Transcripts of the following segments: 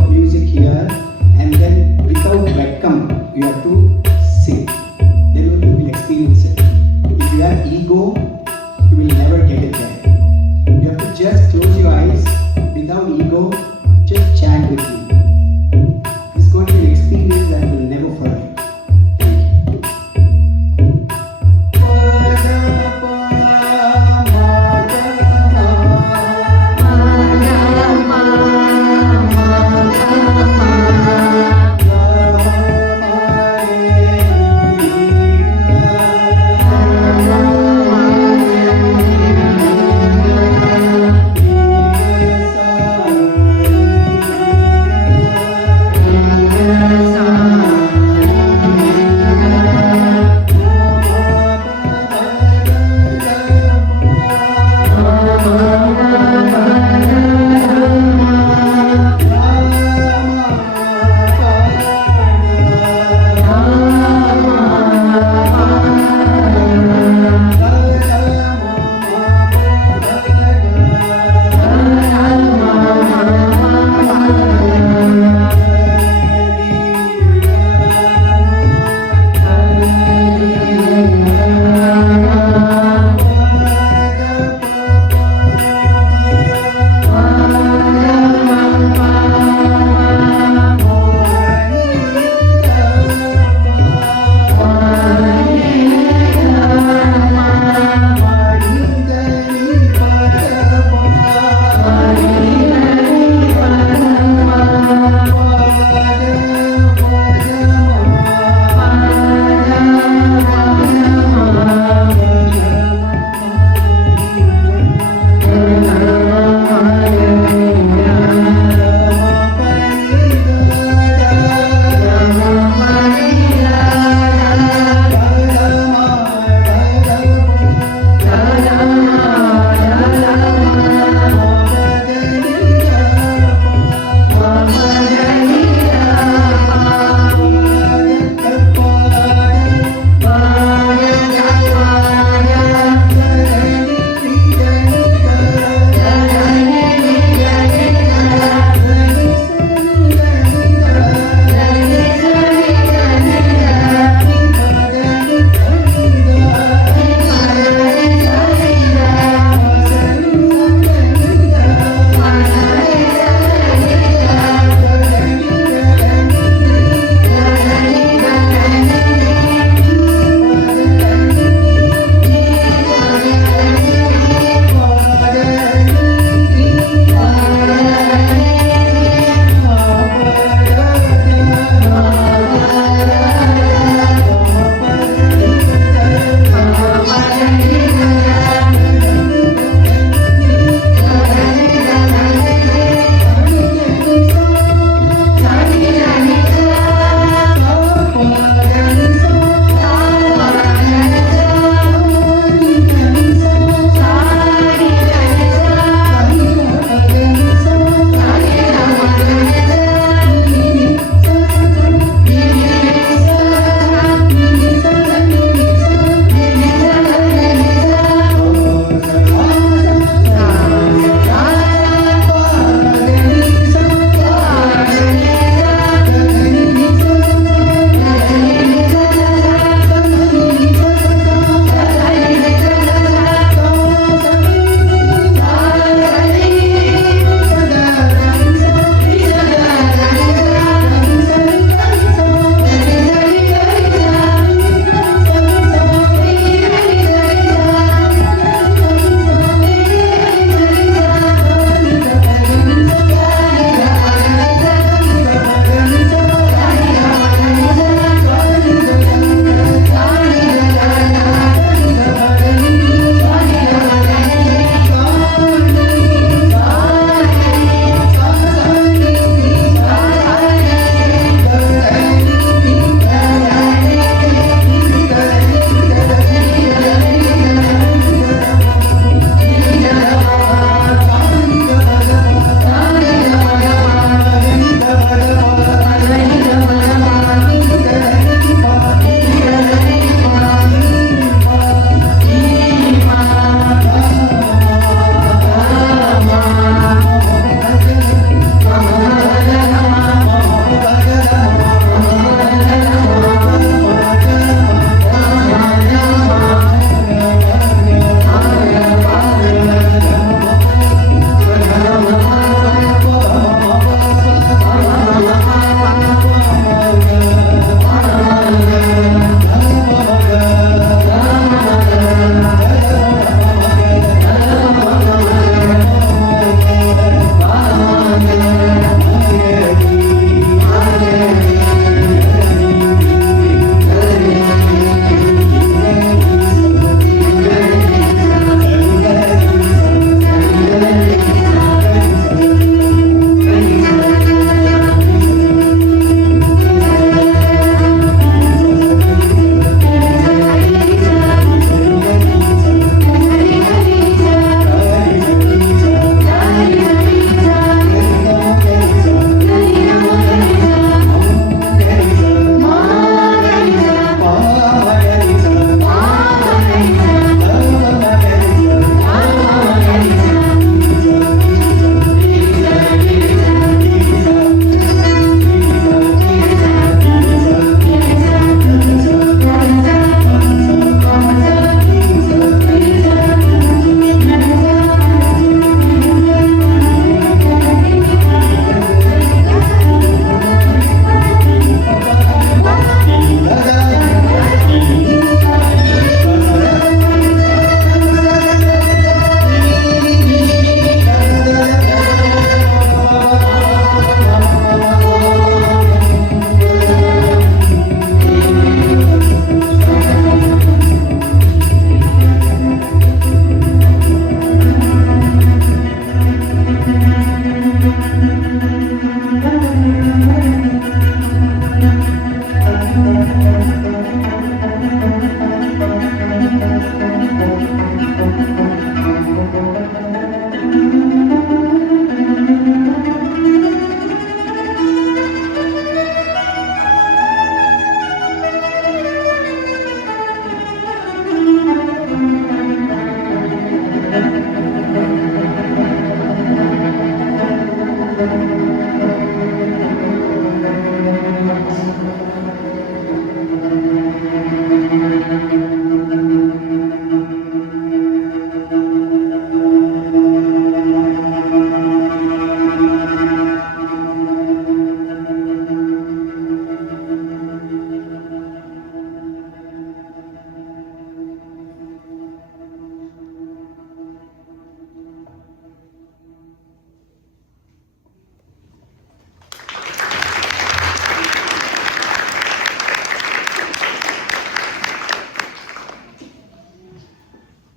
of music here, and then without welcome, you have to sing. Then only you will experience it. If you have ego, you will never get it there. You have to just close your eyes without ego, just chant with me. It's going to be an experience that will never forget. Thank you.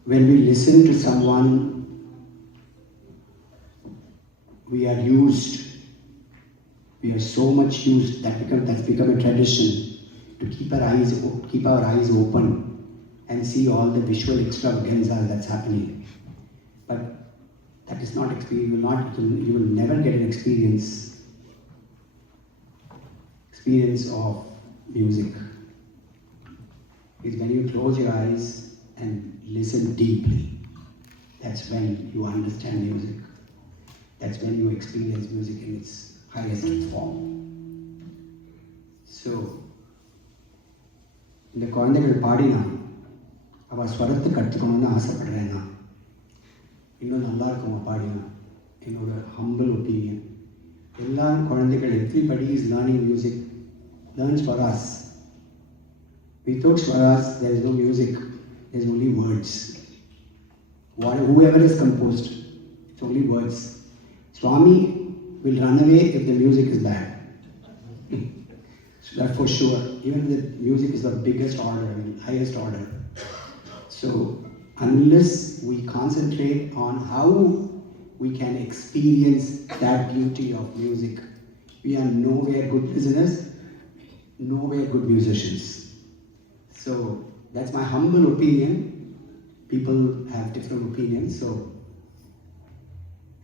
when we listen to someone, we are used. We are so much used that's become a tradition to keep our eyes open and see all the visual extravaganza that's happening. But that is not experience. You will never get an experience of music. It's when you close your eyes and listen deeply. That's when you understand music. That's when you experience music in its highest form. So, இந்த குழந்தைகள் பாடினா அவள் ஸ்வரத்தை கற்றுக்கணும்னு ஆசைப்படுறேன் நான். இன்னும் நல்லா இருக்கும் அவள் பாடினா. என்னோட ஹம்பிள் ஒப்பீனியன். எல்லாரும் குழந்தைகள், everybody is learning music, learns for us. Without swaras, there is no music, there is only words. Whoever is composed, it's only words. Swami will run away if the music is bad. So that for sure. Even if the music is the biggest order, highest order. So unless we concentrate on how we can experience that beauty of music, we are nowhere good listeners, nowhere good musicians. So that's my humble opinion. People have different opinions.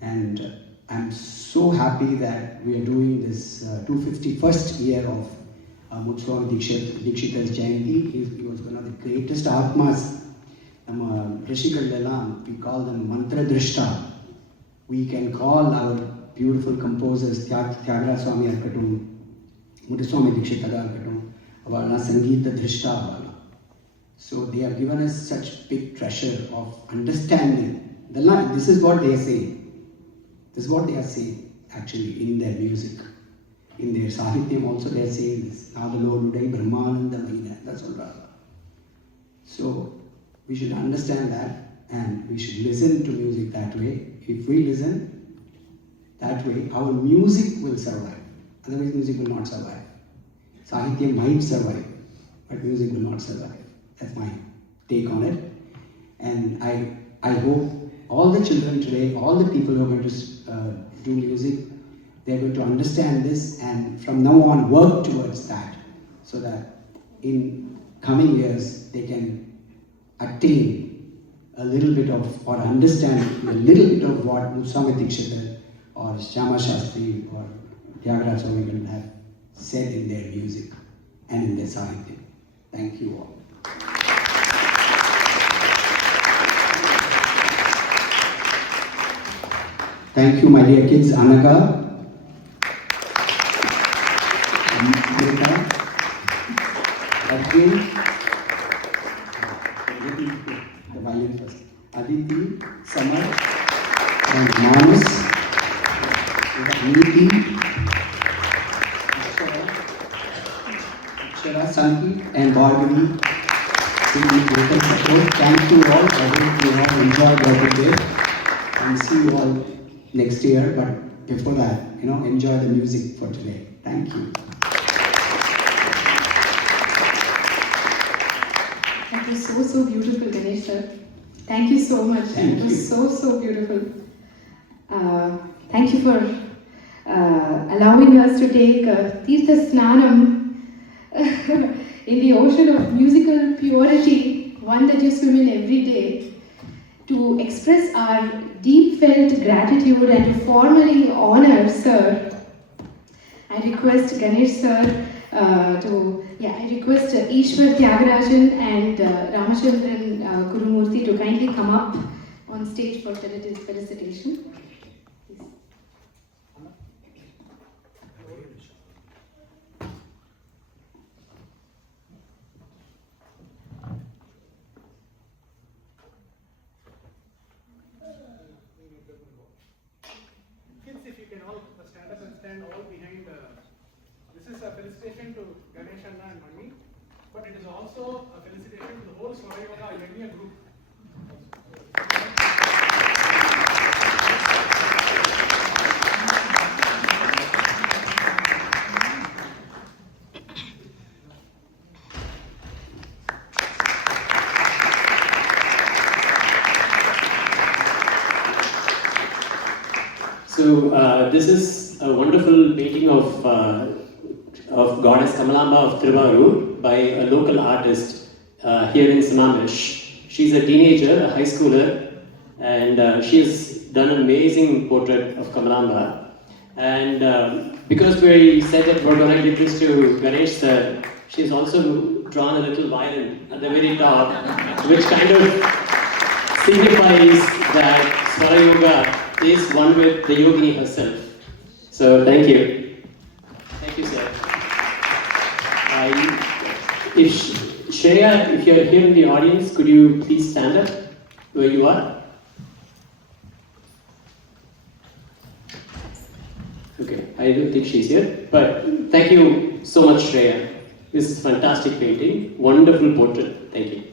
And I'm so happy that we are doing this 251st year of Muthuswami Dikshita's Jayanti. He was one of the greatest Atmas. We call them Mantra Drishta. We can call our beautiful composers, Tyagaraja Swami Arkatum, Muthuswami Dikshita Arkatum, Avala Sangeeta Drishta. So they have given us such big treasure of understanding. This is what they are saying. This is what they are saying actually in their music. In their Sahityam also they are saying this. Navaloodai Brahmanandamaina. That's all right. So we should understand that and we should listen to music that way. If we listen that way, our music will survive. Otherwise music will not survive. Sahityam might survive, but music will not survive. That's my take on it. And I hope all the children today, all the people who are going to do music, they're going to understand this and from now on work towards that, so that in coming years they can attain a little bit of, or understand a little bit of what Muthuswami Dikshita or Shyama Shastri or Tyagaraja Swami have said in their music and in their Sahityam. Thank you all. Thank you, my dear kids. Anaka, Amrita, Arjun, the violin first, Aditi, Samar, and Manas, Niti, Akshara, Sanki, and Bhargavi. Thank you all. I hope you all enjoyed your day and see you all next year, but before that, enjoy the music for today. Thank you. That was so beautiful, Ganesh sir. Thank you so much. Thank it was you. so beautiful. Thank you for allowing us to take Tirtha Snanam in the ocean of musical purity, one that you swim in every day, to express our deep felt gratitude and to formally honor Sir. I request Ganesh Sir I request Ishwar Tyagarajan and Ramachandran Gurumurthy to kindly come up on stage for felicitation. Please. Kids, if you can all stand up and stand all behind. This is a felicitation to Ganesh Anna and Mani, but it is also a felicitation to the whole Swarayoga Yagya group. this is a wonderful painting of Goddess Kamalamba of Thiruvarur by a local artist here in Samamish. She's a teenager, a high schooler, and she has done an amazing portrait of Kamalamba. And because we said that we're going to give this to Ganesh sir, she's also drawn a little violin at the very top, which kind of signifies that Swara Yoga is one with the yogini herself. So thank you. Thank you, sir. Shreya, if you're here in the audience, could you please stand up where you are? Okay, I don't think she's here, but thank you so much, Shreya. This is fantastic painting, wonderful portrait. Thank you.